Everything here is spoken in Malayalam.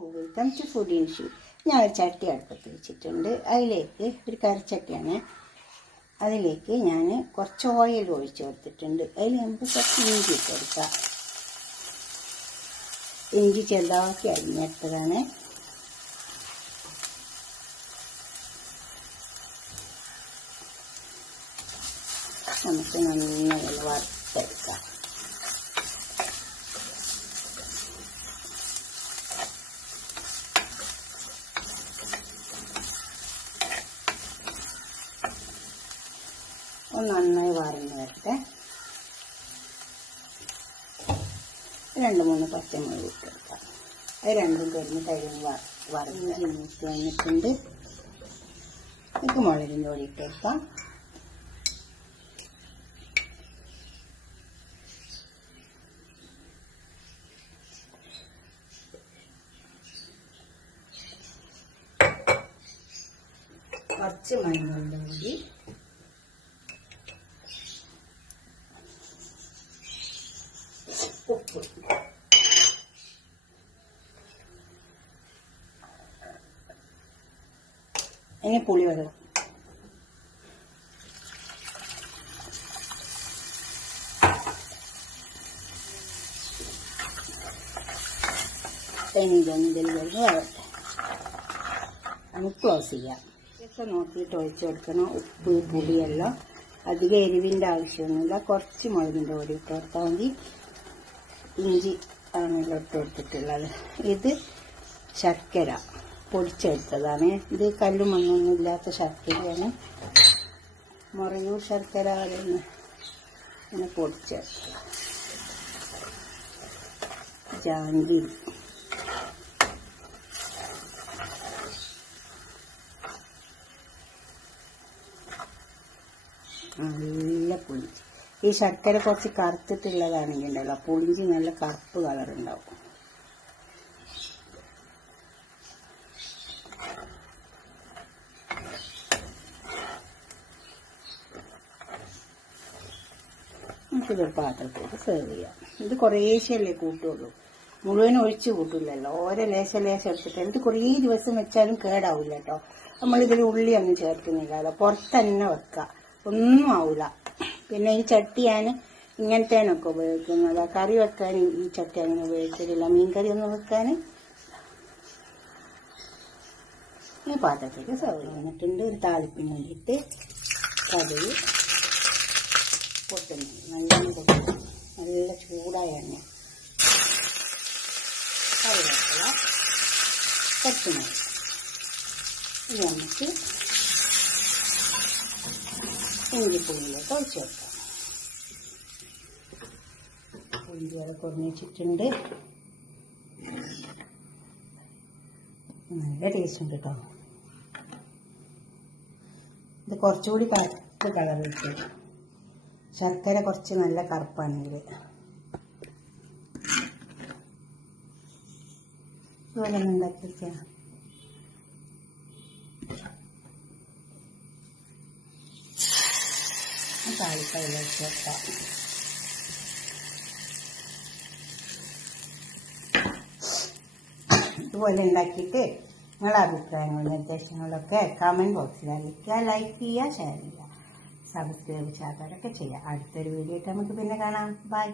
Welcome to food ഇൻഷി. ഞാൻ ഒരു ചട്ടി അടുപ്പത്ത് വെച്ചിട്ടുണ്ട്. അതിലേക്ക് ഒരു കറിച്ചട്ടിയാണ്. അതിലേക്ക് ഞാൻ കുറച്ച് ഓയിൽ ഒഴിച്ച് കൊടുത്തിട്ടുണ്ട്. അതിൽ നമുക്ക് കുറച്ച് ഇഞ്ചി ഇട്ട് കൊടുക്കാം. ഇഞ്ചി ചെറുതാക്കി അരിഞ്ഞെടുത്തതാണ്. നമുക്ക് നന്നായി വറുത്തെടുക്കാം. നന്നായി വറന്ന് വരട്ടെ. 2-3 പച്ചമുളക് ഇട്ടെടുക്കാം. അത് രണ്ടും കഴിഞ്ഞ് വറന്ന് വന്നിട്ടുണ്ട്. ഇത് മുളകിൻ്റെ പൊടി ഇട്ടെടുക്കാം. കുറച്ച് മഞ്ഞളുടെ പൊടി, ഉപ്പ്, ഇനി പുളിവെള്ളം. ഇതിൽ വരുന്ന വരട്ടെ. നമുക്ക് ക്ലോസ് ചെയ്യാം. ഇതൊക്കെ നോക്കിയിട്ട് ഒഴിച്ചു കൊടുക്കണം. ഉപ്പ് പുളിയെല്ലാം അധികം എരിവിൻ്റെ ആവശ്യമൊന്നുമില്ല. കുറച്ച് മുളകിൻ്റെ പൊടി ഇട്ട് കൊടുത്താൽ മതി. ഇഞ്ചി ആണല്ലോ ഇട്ട് കൊടുത്തിട്ടുള്ളത്. ഇത് ശർക്കര പൊടിച്ചെടുത്തതാണ്. ഇത് കല്ലും മണ്ണൊന്നും ഇല്ലാത്ത ശർക്കരയാണ്. മറയൂർ ശർക്കര ഇങ്ങനെ പൊടിച്ചെടുത്തത്. ജാങ്കി, നല്ല പുളിഞ്ചി. ഈ ശർക്കര കുറച്ച് കറുത്തിട്ടുള്ളതാണെങ്കിൽ ഉണ്ടല്ലോ, പുളിഞ്ചി നല്ല കറുപ്പ് കളറുണ്ടാവും. നമുക്കിതൊരു പാത്രത്തിൽ സെർവ് ചെയ്യാം. ഇത് കുറേശ്ശല്ലേ കൂട്ടുള്ളൂ, മുഴുവൻ ഒഴിച്ച് കൂട്ടില്ലല്ലോ. ഓരോ ലേശം എടുത്തിട്ട് ഇത് കുറേ ദിവസം വെച്ചാലും കേടാവില്ല കേട്ടോ. നമ്മളിതിൽ ഉള്ളിയൊന്നും ചേർക്കുന്നില്ലല്ലോ. പുറത്ത് തന്നെ വെക്കുക, ഒന്നും ആവില്ല. പിന്നെ ഈ ചട്ടി ഞാൻ ഇങ്ങനത്തേനൊക്കെ ഉപയോഗിക്കുന്നത്. കറി വെക്കാൻ ഈ ചട്ടി അങ്ങനെ ഉപയോഗിച്ചിട്ടില്ല. മീൻകറി ഒന്നും വെക്കാൻ ഈ പാത്രത്തേക്ക് സെർവ് ചെയ്തിട്ടുണ്ട്. ഒരു താളിപ്പിന് വേണ്ടിയിട്ട് കടുക് പൊട്ടുന്നു. നല്ല ചൂടായ എണ്ണ, കറിവേപ്പില, പച്ചമുളക്. ഇത് നമുക്ക് ഇഞ്ചിപ്പുളിയിലേക്ക് ഒഴിച്ചു വെക്കാം. പുളിഞ്ചി വരെ കുറഞ്ഞ് വെച്ചിട്ടുണ്ട്. നല്ല ടേസ്റ്റ് ഉണ്ട് കേട്ടോ. ഇത് കുറച്ചുകൂടി കറുപ്പ് കളർ കിട്ടും. ശർക്കര കുറച്ച് നല്ല കറുപ്പാണെങ്കിൽ. ഇതുപോലെ ഒന്ന് ഉണ്ടാക്കി വയ്ക്കാം. താളിപ്പയിലേക്ക് വെക്കാം. ഇതുപോലെ ഉണ്ടാക്കിയിട്ട് നിങ്ങളുടെ അഭിപ്രായങ്ങളും നിർദ്ദേശങ്ങളൊക്കെ കമൻറ്റ് ബോക്സിൽ അറിയിക്കുക. ലൈക്ക് ചെയ്യുക, ഷെയർ ചെയ്യുക, സബ്സ്ക്രൈബ് ചെയ്യാത്തവരൊക്കെ ചെയ്യുക. അടുത്തൊരു വീഡിയോ ആയിട്ട് നമുക്ക് പിന്നെ കാണാം. ബൈ.